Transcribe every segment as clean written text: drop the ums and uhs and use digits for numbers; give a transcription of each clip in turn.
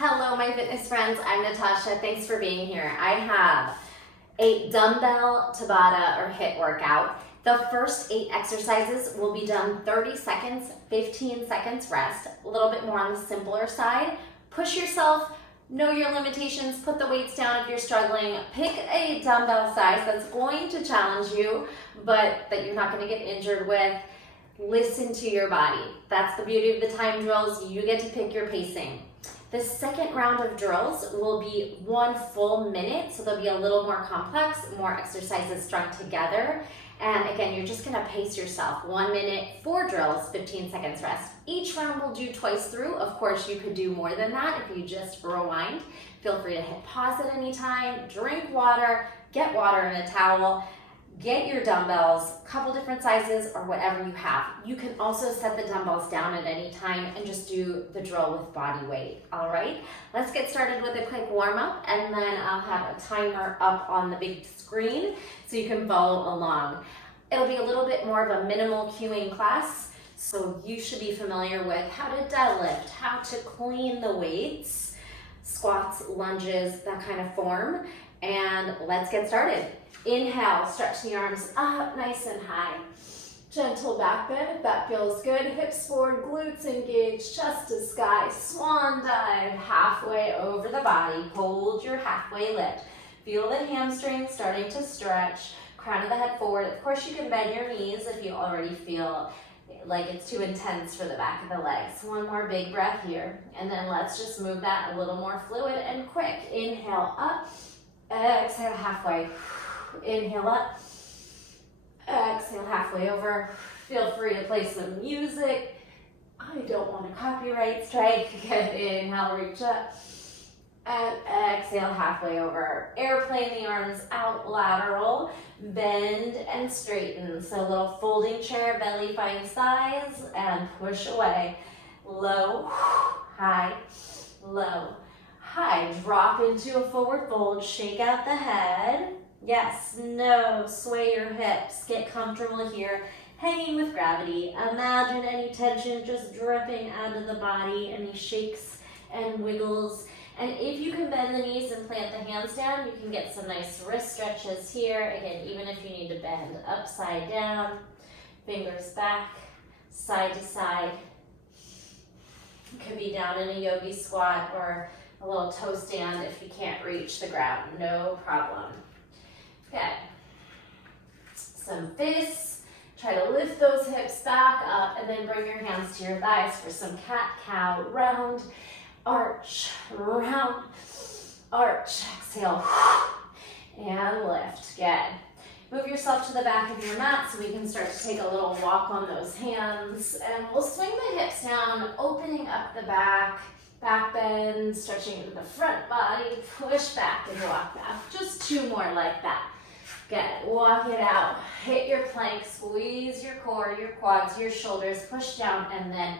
Hello, my fitness friends. I'm Natasha. Thanks for being here. I have a dumbbell Tabata or HIIT workout. The first 8 exercises will be done 30 seconds, 15 seconds rest, a little bit more on the simpler side. Push yourself, know your limitations, put the weights down if you're struggling. Pick a dumbbell size that's going to challenge you, but that you're not going to get injured with. Listen to your body. That's the beauty of the time drills. You get to pick your pacing. The second round of drills will be 1 full minute, so they'll be a little more complex, more exercises strung together. And again, you're just gonna pace yourself. 1 minute, 4 drills, 15 seconds rest. Each round we'll do twice through. Of course, you could do more than that if you just rewind. Feel free to hit pause at any time, drink water, get water in a towel, get your dumbbells, a couple different sizes or whatever you have. You can also set the dumbbells down at any time and just do the drill with body weight, all right? Let's get started with a quick warm up, and then I'll have a timer up on the big screen so you can follow along. It'll be a little bit more of a minimal cueing class, so you should be familiar with how to deadlift, how to clean the weights, squats, lunges, that kind of form, and let's get started. Inhale, stretch the arms up nice and high. Gentle back bend if that feels good. Hips forward, glutes engaged, chest to sky. Swan dive, halfway over the body. Hold your halfway lift. Feel the hamstrings starting to stretch. Crown of the head forward. Of course, you can bend your knees if you already feel like it's too intense for the back of the legs. One more big breath here. And then let's just move that a little more fluid and quick. Inhale up, exhale halfway. Inhale up, exhale halfway over. Feel free to play some music. I don't want a copyright strike. Good. Inhale, reach up, and exhale halfway over. Airplane the arms out, lateral, bend and straighten. So a little folding chair, belly finds thighs, and push away. Low, high, low, high. Drop into a forward fold, shake out the head. Yes, no, sway your hips, get comfortable here, hanging with gravity. Imagine any tension just dripping out of the body, any shakes and wiggles. And if you can bend the knees and plant the hands down, you can get some nice wrist stretches here. Again, even if you need to bend upside down, fingers back, side to side. You could be down in a yogi squat or a little toe stand if you can't reach the ground, no problem. Okay, some fists, try to lift those hips back up and then bring your hands to your thighs for some cat-cow, round, arch, round, arch, exhale, and lift, good. Move yourself to the back of your mat so we can start to take a little walk on those hands, and we'll swing the hips down, opening up the back bend, stretching into the front body, push back and walk back, just 2 more like that. Good, walk it out, hit your plank, squeeze your core, your quads, your shoulders, push down, and then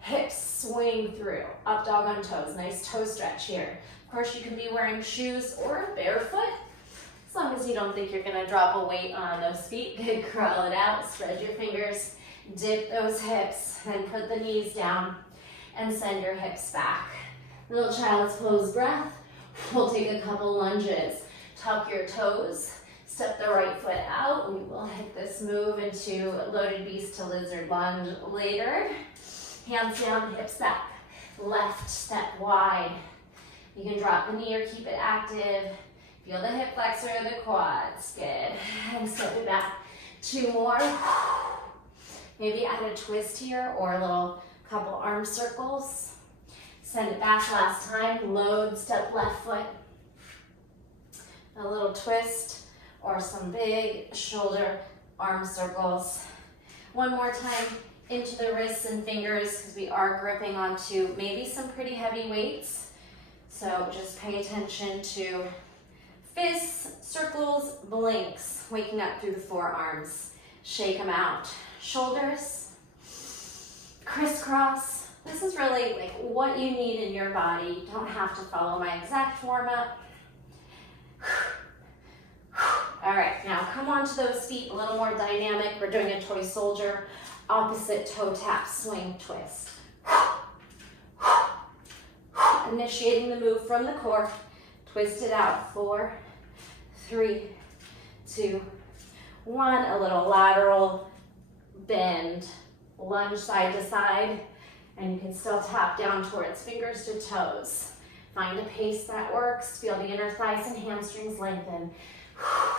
hips swing through, up dog on toes, nice toe stretch here. Of course, you can be wearing shoes or barefoot, as long as you don't think you're gonna drop a weight on those feet. Good, curl it out, spread your fingers, dip those hips, and put the knees down, and send your hips back. Little child's pose breath. We'll take a couple lunges. Tuck your toes, step the right foot out. We will hit this move into loaded beast to lizard lunge later. Hands down, hips back. Left step wide. You can drop the knee or keep it active. Feel the hip flexor, the quads. Good. And step it back. 2 more. Maybe add a twist here or a little couple arm circles. Send it back last time. Load, step left foot. A little twist or some big shoulder arm circles. 1 more time into the wrists and fingers because we are gripping onto maybe some pretty heavy weights. So just pay attention to fists, circles, blinks, waking up through the forearms. Shake them out. Shoulders, crisscross. This is really like what you need in your body. You don't have to follow my exact warm up. All right, now come onto those feet, a little more dynamic. We're doing a toy soldier, opposite toe tap, swing, twist. initiating the move from the core. Twist it out. 4, 3, 2, 1. A little lateral bend, lunge side to side, and you can still tap down towards fingers to toes. Find a pace that works. Feel the inner thighs and hamstrings lengthen.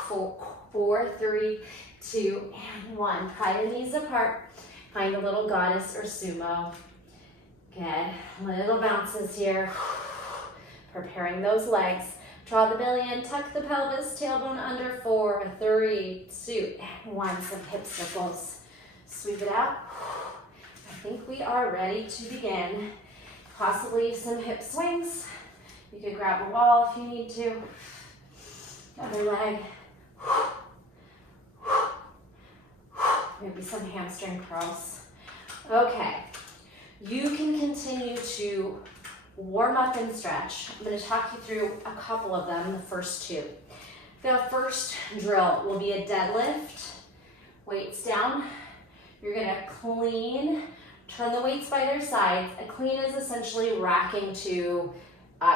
4, 3, 2, and 1. Pry your knees apart. Find a little goddess or sumo. Good. Little bounces here. Preparing those legs. Draw the belly in, tuck the pelvis, tailbone under. 4, 3, 2, and 1. Some hip circles. Sweep it out. I think we are ready to begin. Possibly some hip swings. You could grab a wall if you need to. Other leg. Maybe some hamstring curls. Okay. You can continue to warm up and stretch. I'm going to talk you through a couple of them, the first two. The first drill will be a deadlift. Weights down. You're going to clean. Turn the weights by their sides. A clean is essentially racking to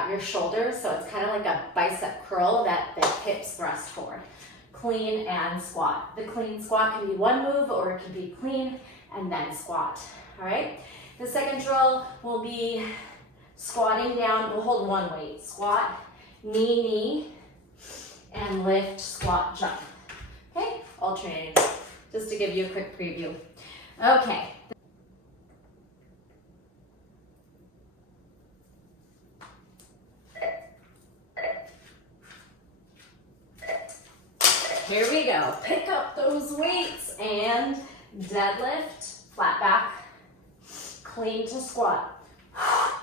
your shoulders, so it's kind of like a bicep curl that the hips thrust forward. Clean and squat. The clean squat can be one move, or it can be clean and then squat. All right? The second drill will be squatting down. We'll hold one weight. Squat, knee, knee, and lift, squat, jump. Okay? Alternating. Just to give you a quick preview. Okay. Here we go. Pick up those weights and deadlift, flat back, clean to squat.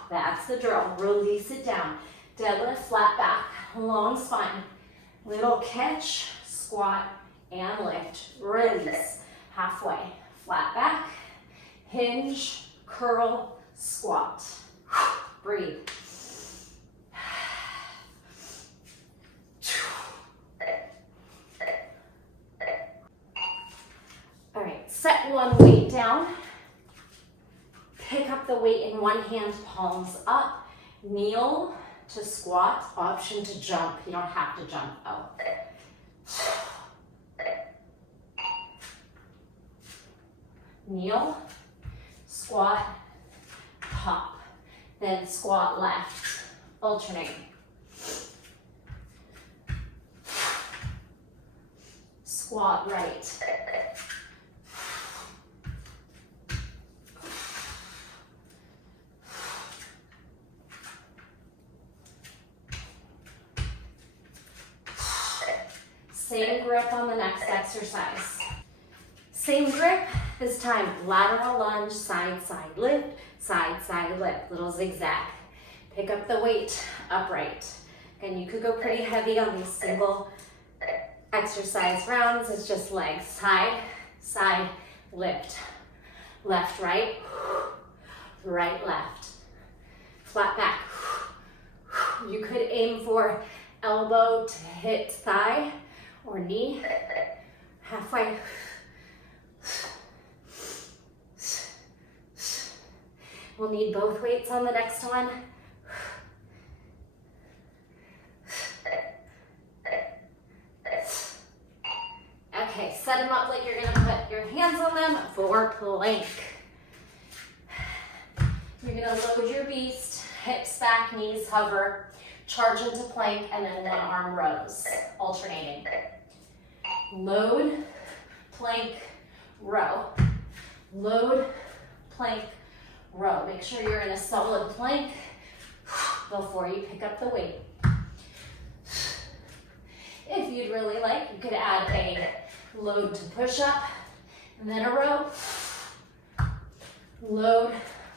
That's the drill. Release it down. Deadlift, flat back, long spine. Little catch, squat, and lift. Release. Halfway. Flat back, hinge, curl, squat. Breathe. All right, set one weight down. Pick up the weight in one hand, palms up. Kneel to squat, option to jump. You don't have to jump though. Kneel, squat, hop. Then squat left, alternate. Squat right. Same grip on the next exercise. Same grip, this time lateral lunge, side, side lift, side, side lift, little zigzag. Pick up the weight upright. And you could go pretty heavy on these single exercise rounds. It's just legs, side, side, lift. Left, right, right, left. Flat back. You could aim for elbow to hit thigh or knee. Halfway. We'll need both weights on the next one. Okay, set them up like you're gonna put your hands on them for plank. You're gonna load your beast, hips back, knees hover, charge into plank, and then one arm rows, alternating. Load, plank, row. Load, plank, row. Make sure you're in a solid plank before you pick up the weight. If you'd really like, you could add a load to push up, and then a row. Load,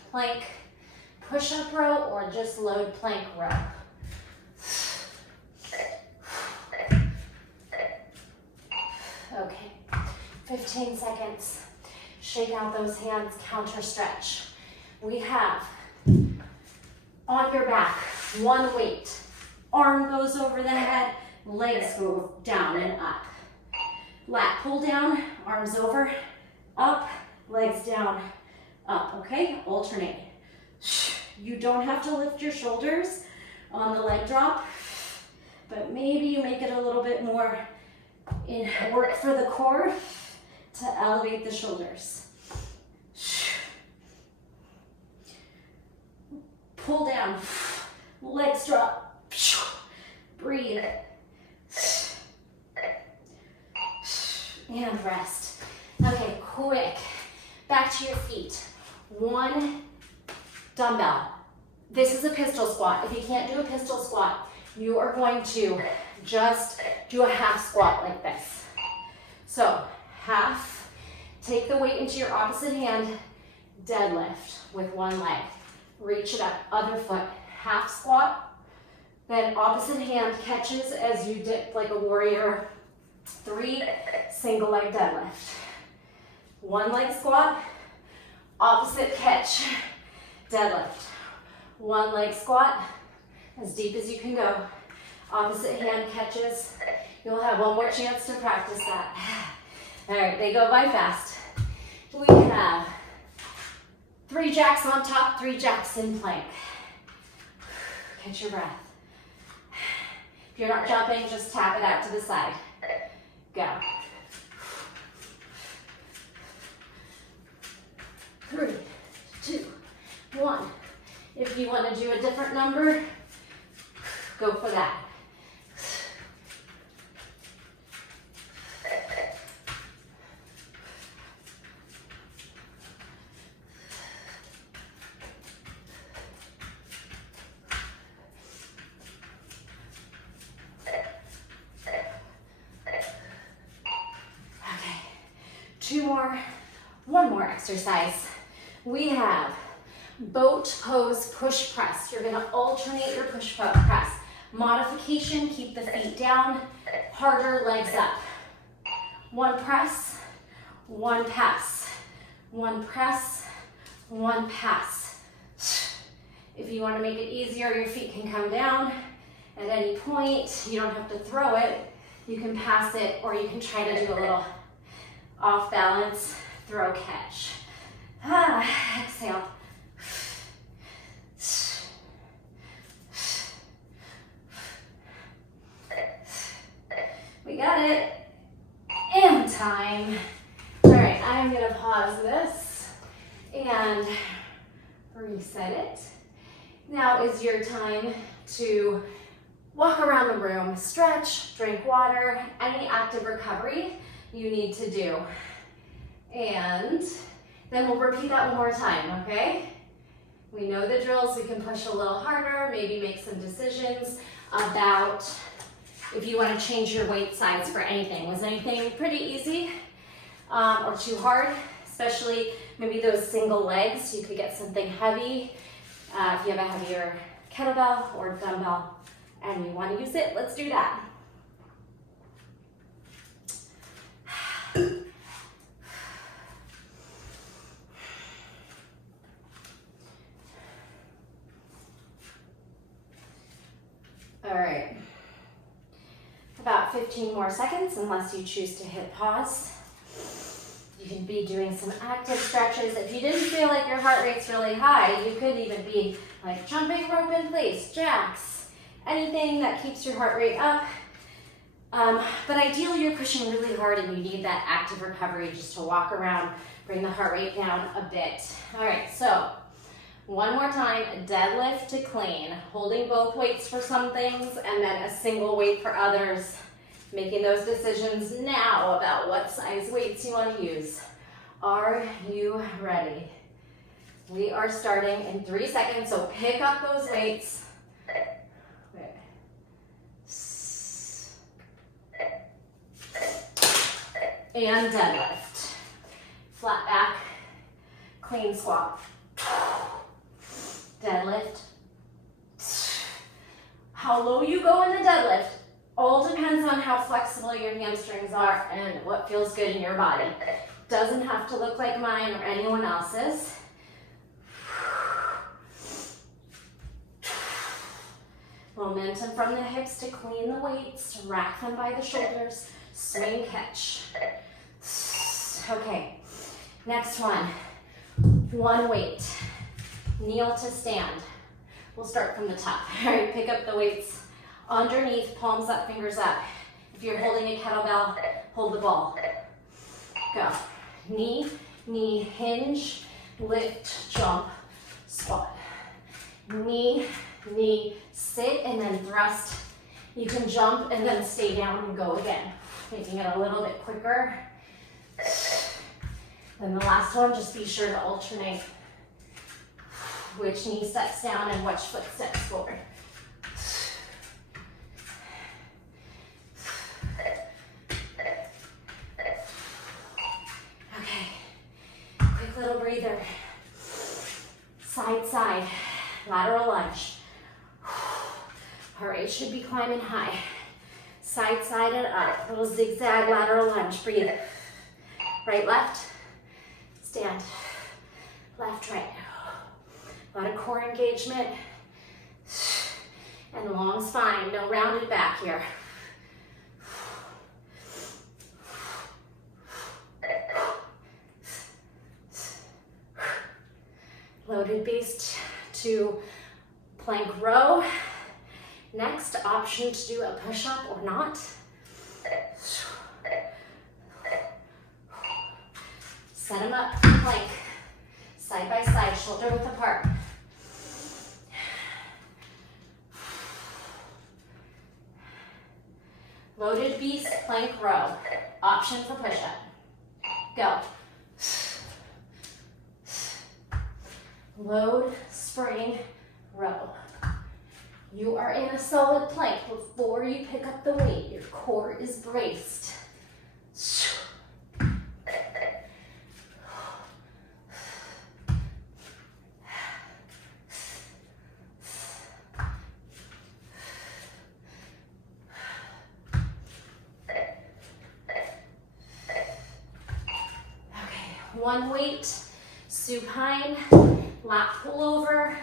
plank, push up row, or just load, plank, row. Okay, 15 seconds. Shake out those hands, counter stretch. We have on your back, one weight. Arm goes over the head, legs go down and up. Lat pull down, arms over, up, legs down, up, okay? Alternate. You don't have to lift your shoulders on the leg drop, but maybe you make it a little bit more in work for the core to elevate the shoulders. Pull down, legs drop, breathe, and rest. Okay, quick, back to your feet. One dumbbell. This is a pistol squat. If you can't do a pistol squat, you are going to just do a half squat like this. So half, take the weight into your opposite hand, deadlift with one leg. Reach it up, other foot, half squat, then opposite hand catches as you dip like a warrior 3, single leg deadlift. One leg squat, opposite catch, deadlift. One leg squat, as deep as you can go. Opposite hand catches. You'll have one more chance to practice that. All right, they go by fast. We have 3 jacks on top, 3 jacks in plank. Catch your breath. If you're not jumping, just tap it out to the side. Go. 3, 2, 1. If you want to do a different number, go for that. Okay, 2 more, 1 more exercise. We have boat pose push press. You're gonna alternate your push press. Modification, keep the feet down, harder, legs up. 1 press, 1 pass. 1 press, 1 pass. If you wanna make it easier, your feet can come down at any point. You don't have to throw it. You can pass it, or you can try to do a little off balance, throw catch. Exhale. We got it. And time. All right, I'm gonna pause this and reset it. Now is your time to walk around the room, stretch, drink water, any active recovery you need to do. And then we'll repeat that one more time, okay? We know the drills. We can push a little harder, maybe make some decisions about if you want to change your weight size for anything. Was anything pretty easy or too hard? Especially maybe those single legs. You could get something heavy. If you have a heavier kettlebell or dumbbell and you want to use it, let's do that. All right, about 15 more seconds unless you choose to hit pause. You can be doing some active stretches. If you didn't feel like your heart rate's really high, you could even be like jumping rope in place, jacks, anything that keeps your heart rate up. But ideally you're pushing really hard and you need that active recovery just to walk around, bring the heart rate down a bit. All right, so one more time, deadlift to clean, holding both weights for some things and then a single weight for others. Making those decisions now about what size weights you want to use. Are you ready? We are starting in 3 seconds, so pick up those weights. And deadlift. Flat back, clean squat. Deadlift. How low you go in the deadlift all depends on how flexible your hamstrings are and what feels good in your body. Doesn't have to look like mine or anyone else's. Momentum from the hips to clean the weights, rack them by the shoulders, swing catch. Okay, next one. 1 weight. Kneel to stand. We'll start from the top. All right, pick up the weights underneath, palms up, fingers up. If you're holding a kettlebell, hold the ball. Go. Knee, knee, hinge, lift, jump, squat. Knee, knee, sit, and then thrust. You can jump and then stay down and go again, making it a little bit quicker. Then the last one, just be sure to alternate which knee steps down and which foot steps forward. Okay, quick little breather. Side, side, lateral lunge. All right, should be climbing high. Side, side, and up. Little zigzag lateral lunge. Breathe. Right, left. Stand. Left, right. A lot of core engagement. And long spine. No rounded back here. Loaded base to plank row. Next, option to do a push-up or not. Set them up for plank. Side by side, shoulder width apart. Loaded beast, plank row. Option for push-up. Go. Load, spring, row. You are in a solid plank. Before you pick up the weight, your core is braced. One weight, supine, lat pull over,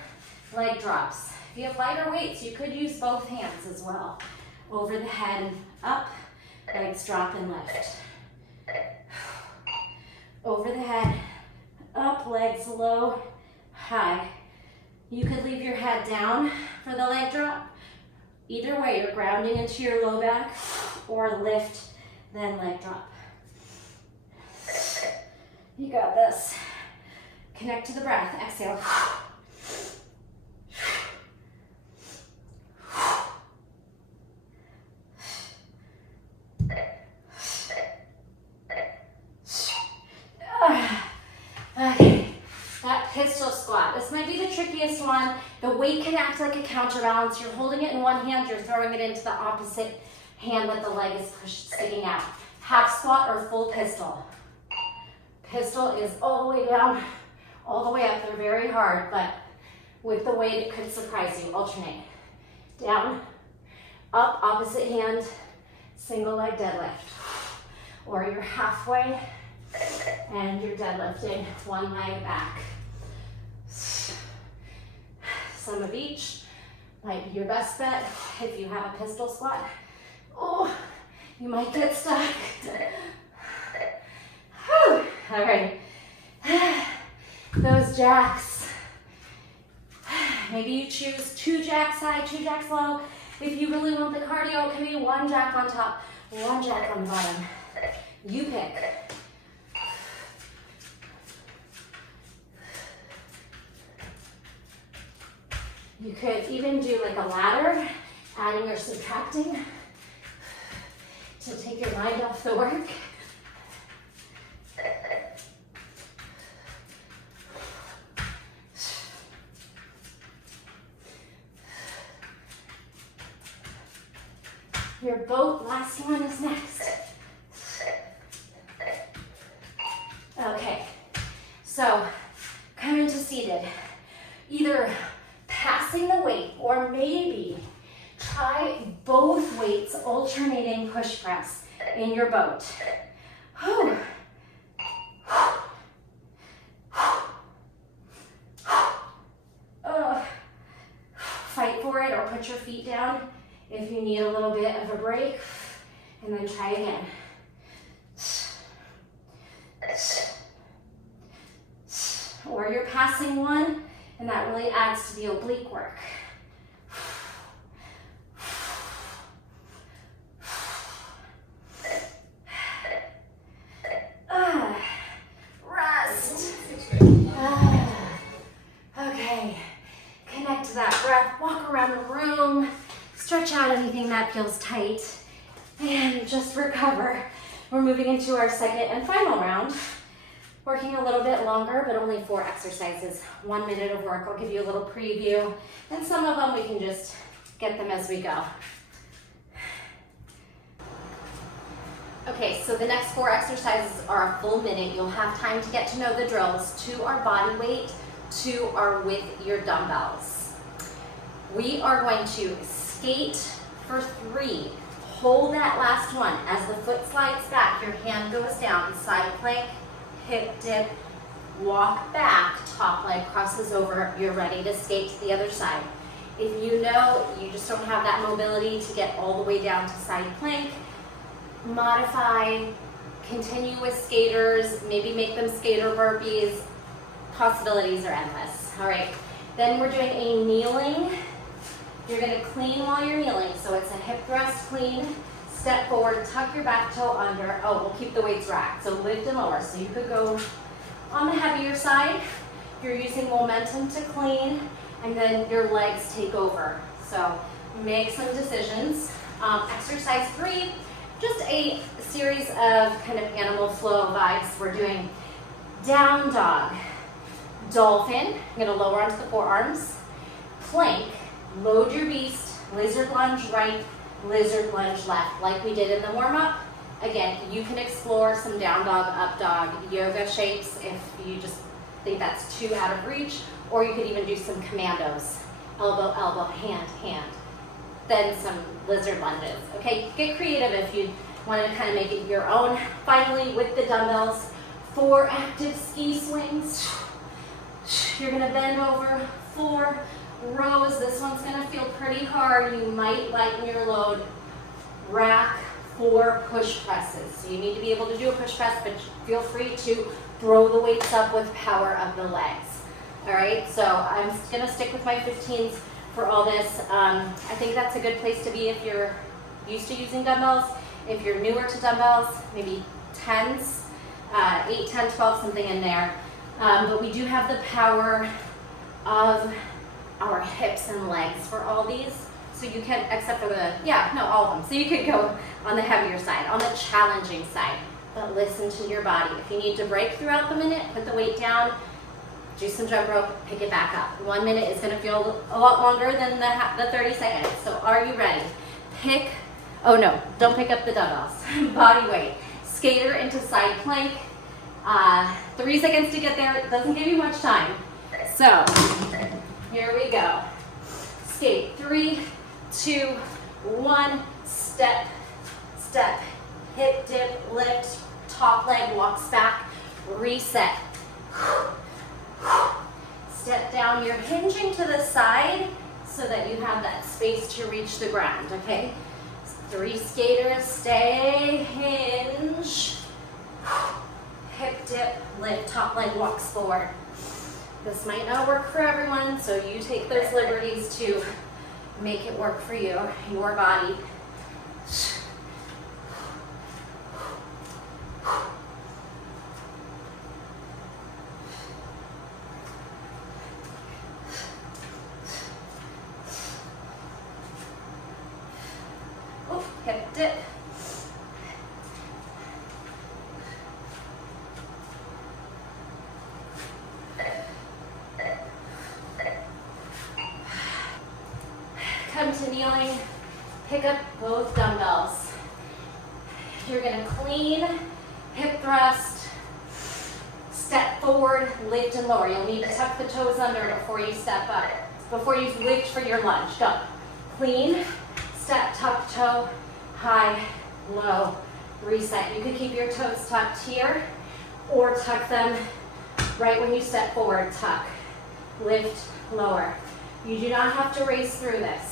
leg drops. If you have lighter weights, you could use both hands as well. Over the head and up, legs drop and lift. Over the head, up, legs low, high. You could leave your head down for the leg drop. Either way, you're grounding into your low back, or lift, then leg drop. You got this. Connect to the breath. Exhale. Okay, that pistol squat. This might be the trickiest one. The weight can act like a counterbalance. You're holding it in one hand, you're throwing it into the opposite hand that the leg is pushed, sticking out. Half squat or full pistol. Pistol is all the way down, all the way up. They're very hard, but with the weight, it could surprise you. Alternate. Down, up, opposite hand, single leg deadlift. Or you're halfway and you're deadlifting one leg back. Some of each might be your best bet if you have a pistol squat. Oh, you might get stuck. Whew. All right, those jacks. Maybe you choose 2 jacks high, 2 jacks low. If you really want the cardio, it can be 1 jack on top, 1 jack on the bottom. You pick. You could even do like a ladder, adding or subtracting to take your mind off the work. Your boat, last one is next. Okay, so come into seated. Either passing the weight or maybe try both weights alternating push press in your boat. Whew. Fight for it or put your feet down if you need a little bit of a break, and then try again. Or you're passing one, and that really adds to the oblique work. Rest. Okay, connect to that breath, walk around the room, stretch out anything that feels tight, and just recover. We're moving into our second and final round, working a little bit longer, but only 4 exercises, 1 minute of work. I'll give you a little preview, and some of them we can just get them as we go. Okay, so the next 4 exercises are a full minute. You'll have time to get to know the drills. 2 are body weight, 2 are with your dumbbells. We are going to skate for 3. Hold that last one. As the foot slides back, your hand goes down, side plank, hip dip, walk back, top leg crosses over, you're ready to skate to the other side. If you know you just don't have that mobility to get all the way down to side plank, modify, continue with skaters, maybe make them skater burpees. Possibilities are endless. All right, then we're doing a kneeling. You're gonna clean while you're kneeling. So it's a hip thrust clean, step forward, tuck your back toe under. Oh, we'll keep the weights racked. So lift and lower. So you could go on the heavier side. You're using momentum to clean, and then your legs take over. So make some decisions. Exercise 3, just a series of kind of animal flow vibes. We're doing down dog, dolphin. I'm gonna lower onto the forearms, plank, load your beast, lizard lunge right, lizard lunge left, like we did in the warm-up. Again, you can explore some down dog, up dog, yoga shapes if you just think that's too out of reach, or you could even do some commandos, elbow, elbow, hand, hand, then some lizard lunges. Okay, get creative if you want to kind of make it your own. Finally, with the dumbbells, 4 active ski swings. You're gonna bend over 4 rows. This one's gonna feel pretty hard. You might lighten your load. Rack 4 push presses. So you need to be able to do a push press, but feel free to throw the weights up with power of the legs. All right, so I'm gonna stick with my 15s for all this. I think that's a good place to be if you're used to using dumbbells. If you're newer to dumbbells, maybe 10s, 8, 10, 12, something in there. But we do have the power of our hips and legs for all these. So you can, except for all of them. So you could go on the heavier side, on the challenging side, but listen to your body. If you need to break throughout the minute, put the weight down, do some jump rope, pick it back up. 1 minute is gonna feel a lot longer than the 30 seconds. So are you ready? Oh no, don't pick up the dumbbells. Body weight. Skater into side plank. 3 seconds to get there, it doesn't give you much time. So, here we go. Skate, 3, 2, 1, step, step, hip dip, lift, top leg walks back, reset. Step down, you're hinging to the side so that you have that space to reach the ground, okay? 3 skaters, stay, hinge, hip dip, lift, top leg walks forward. This might not work for everyone, so you take those liberties to make it work for you, your body. Hip dip. Come to kneeling, pick up both dumbbells. You're gonna clean, hip thrust, step forward, lift and lower. You'll need to tuck the toes under before you step up, before you lift for your lunge. Go. Clean, step, tuck toe, high, low, reset. You could keep your toes tucked here or tuck them right when you step forward. Tuck, lift, lower. You do not have to race through this.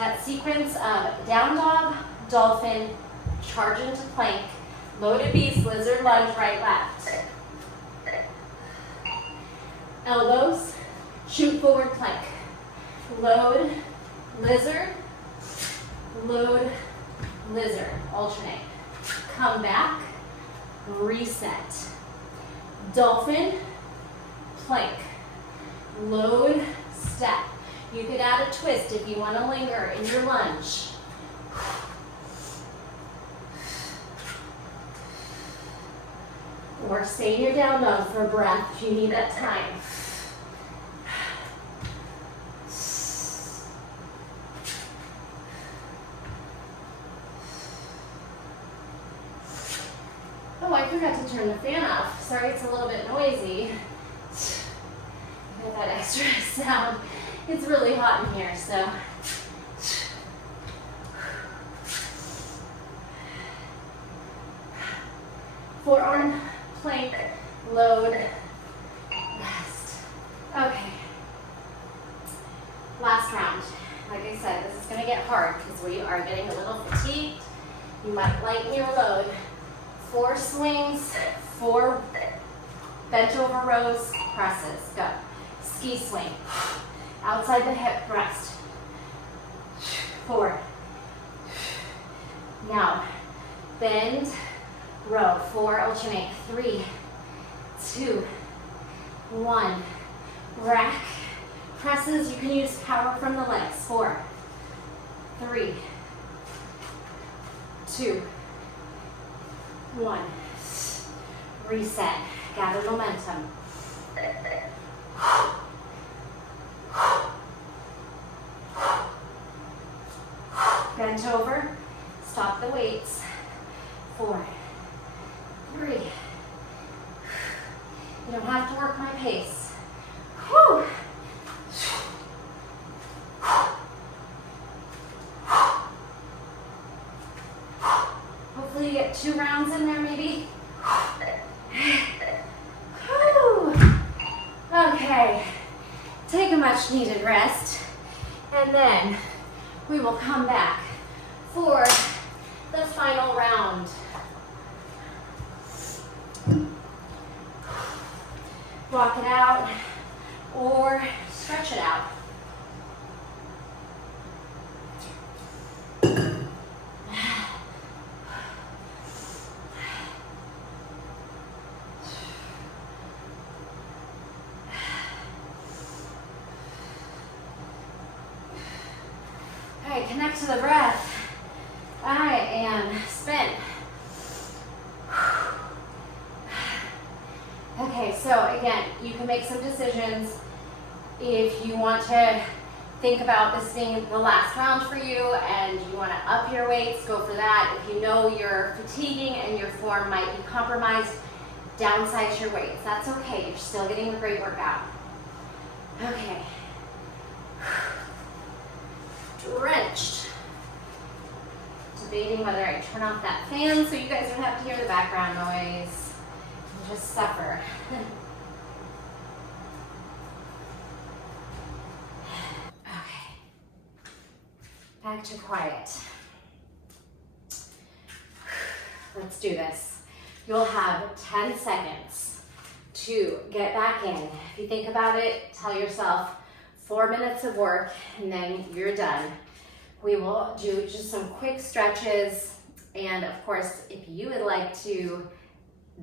That sequence of down dog, dolphin, charge into plank, loaded beast, lizard lunge, right, left. Elbows, shoot forward plank. Load, lizard, load, lizard. Alternate. Come back, reset. Dolphin, plank. Load, step. You could add a twist if you want to linger in your lunge. Or stay in your down dog for a breath if you need that time. Oh, I forgot to turn the fan off. Sorry, it's a little bit noisy. Get that extra sound. It's really hot in here, so. Forearm, plank, load, rest. Okay. Last round. Like I said, this is gonna get hard because we are getting a little fatigued. You might lighten your load. 4 swings, 4 bent over rows, presses. Go. Ski swing. Outside the hip thrust. 4. Now, bend, row. 4, alternate. 3, 2, 1. Rack. Presses, you can use power from the legs. 4, 3, 2, 1. Reset. Gather momentum. Bent over. Stop the weights. 4, 3. You don't have to work my pace. Whew. Hopefully you get 2 rounds in there maybe. Whew. Okay, take a much needed rest and then we will come back for the final round. Walk it out or stretch it out. Okay, connect to the breath. I am spent. Okay, so again, you can make some decisions. If you want to think about this being the last round for you and you want to up your weights, go for that. If you know you're fatiguing and your form might be compromised, downsize your weights. That's okay. You're still getting a great workout. Okay. Drenched. Debating whether I turn off that fan so you guys don't have to hear the background noise. And just suffer. Okay. Back to quiet. Let's do this. You'll have 10 seconds to get back in. If you think about it, tell yourself 4 minutes of work and then you're done. We will do just some quick stretches. And of course, if you would like to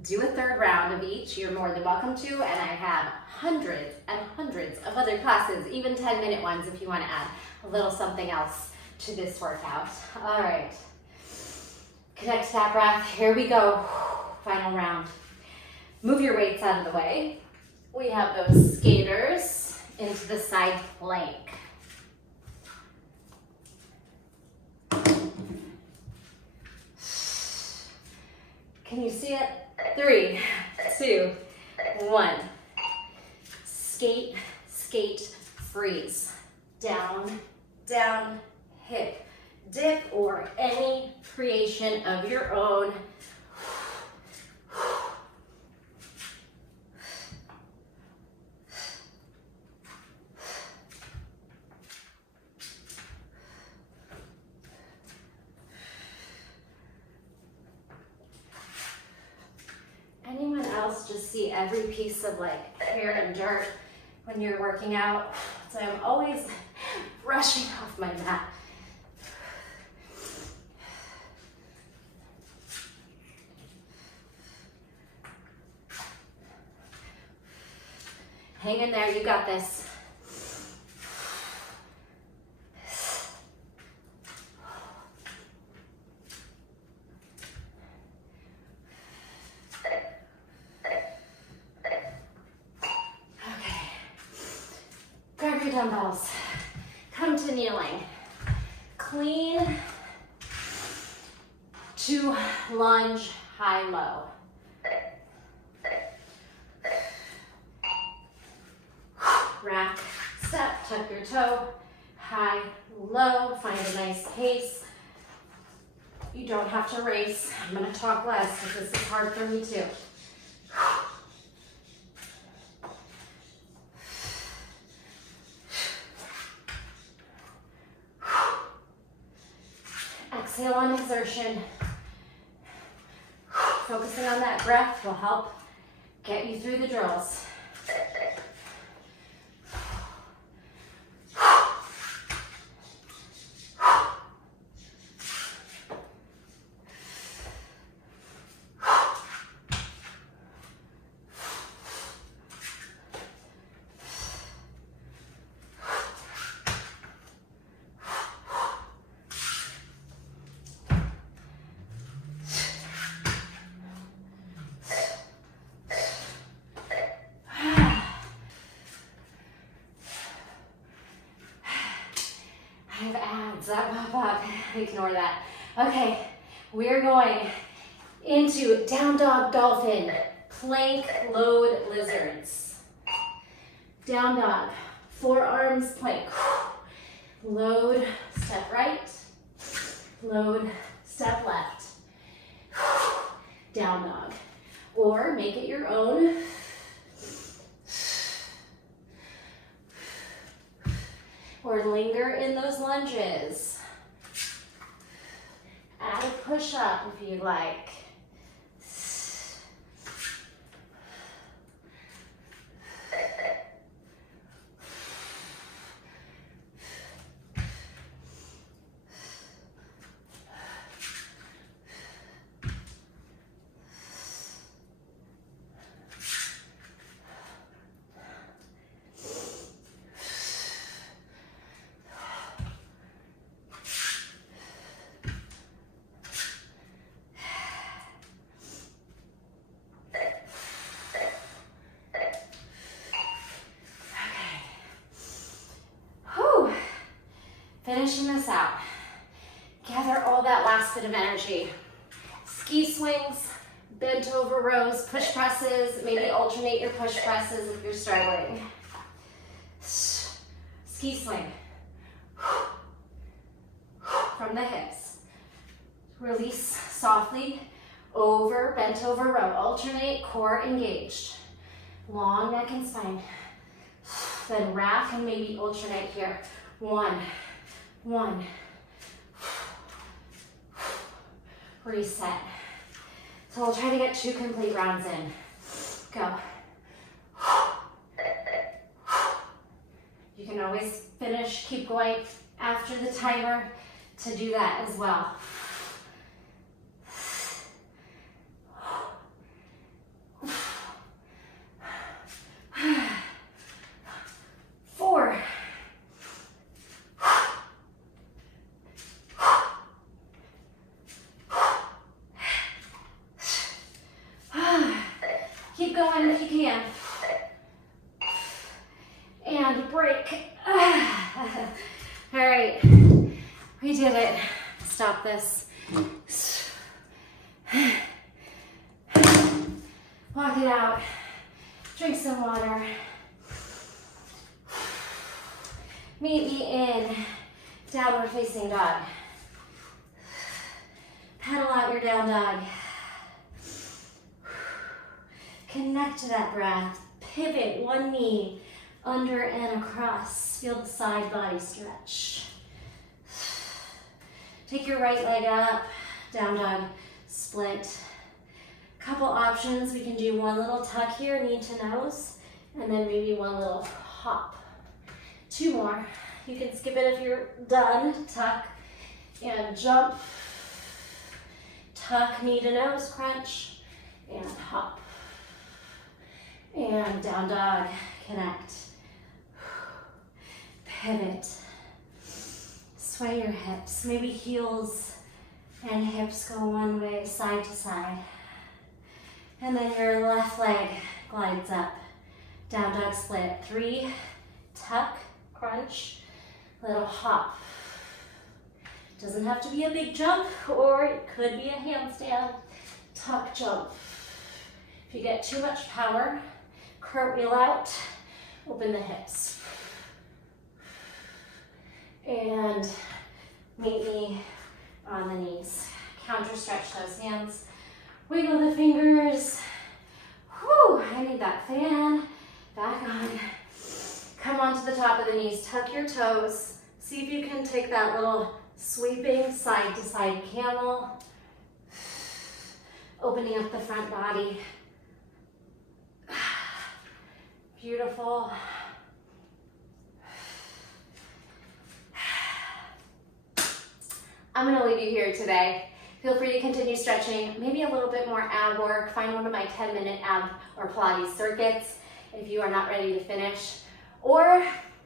do a 3rd round of each, you're more than welcome to. And I have hundreds and hundreds of other classes, even 10-minute ones if you want to add a little something else to this workout. All right. Connect to that breath. Here we go. Final round. Move your weights out of the way. We have those skaters into the side plank. Can you see it? 3, 2, 1. Skate, skate, freeze. Down, down, hip, dip, or any creation of your own. just see every piece of like hair and dirt when you're working out. So I'm always brushing off my mat. Hang in there, you got this. Grab your dumbbells, come to kneeling, clean to lunge, high, low. Rack, step, tuck your toe, high, low, find a nice pace. You don't have to race. I'm gonna talk less because this is hard for me too. Exhale on exertion. Focusing on that breath will help get you through the drills. I have abs that pop up. Ignore that. Okay, we're going into down dog dolphin, plank load lizards. Down dog, forearms plank. Load, step right. Load, step left. Down dog. Or make it your own. Or linger in those lunges. Add a push-up if you'd like. Finishing this out. Gather all that last bit of energy. Ski swings, bent over rows, push presses, maybe alternate your push presses if you're struggling. Ski swing. From the hips. Release softly, over, bent over row. Alternate, core engaged. Long neck and spine. Then rack and maybe alternate here. One. Reset. So we'll try to get 2 complete rounds in. Go. You can always finish, keep going after the timer to do that as well. Keep going if you can. And break. All right, we did it. Stop this. Walk it out. Drink some water. Meet me in downward facing dog. Pedal out your down dog. Connect to that breath. Pivot one knee under and across. Feel the side body stretch. Take your right leg up. Down dog. Split. Couple options, we can do one little tuck here, knee to nose, and then maybe one little hop. 2 more. You can skip it if you're done. Tuck and jump. Tuck, knee to nose, crunch, and hop. And down dog, connect. Pivot. Sway your hips. Maybe heels and hips go one way, side to side. And then your left leg glides up. Down dog split. 3, tuck, crunch, little hop. Doesn't have to be a big jump, or it could be a handstand. Tuck, jump. If you get too much power, cartwheel out, open the hips. And meet me on the knees. Counter stretch those hands. Wiggle the fingers. Whew, I need that fan. Back on. Come onto the top of the knees. Tuck your toes. See if you can take that little sweeping side to side camel. Opening up the front body. Beautiful. I'm gonna leave you here today. Feel free to continue stretching, maybe a little bit more ab work. Find one of my 10-minute ab or Pilates circuits if you are not ready to finish. Or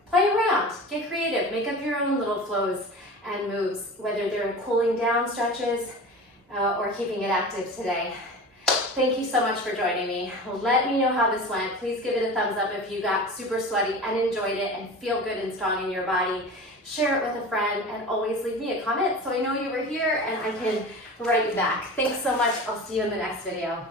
play around, get creative, make up your own little flows and moves, whether they're cooling down stretches or keeping it active today. Thank you so much for joining me. Let me know how this went. Please give it a thumbs up if you got super sweaty and enjoyed it and feel good and strong in your body. Share it with a friend and always leave me a comment so I know you were here and I can write you back. Thanks so much. I'll see you in the next video.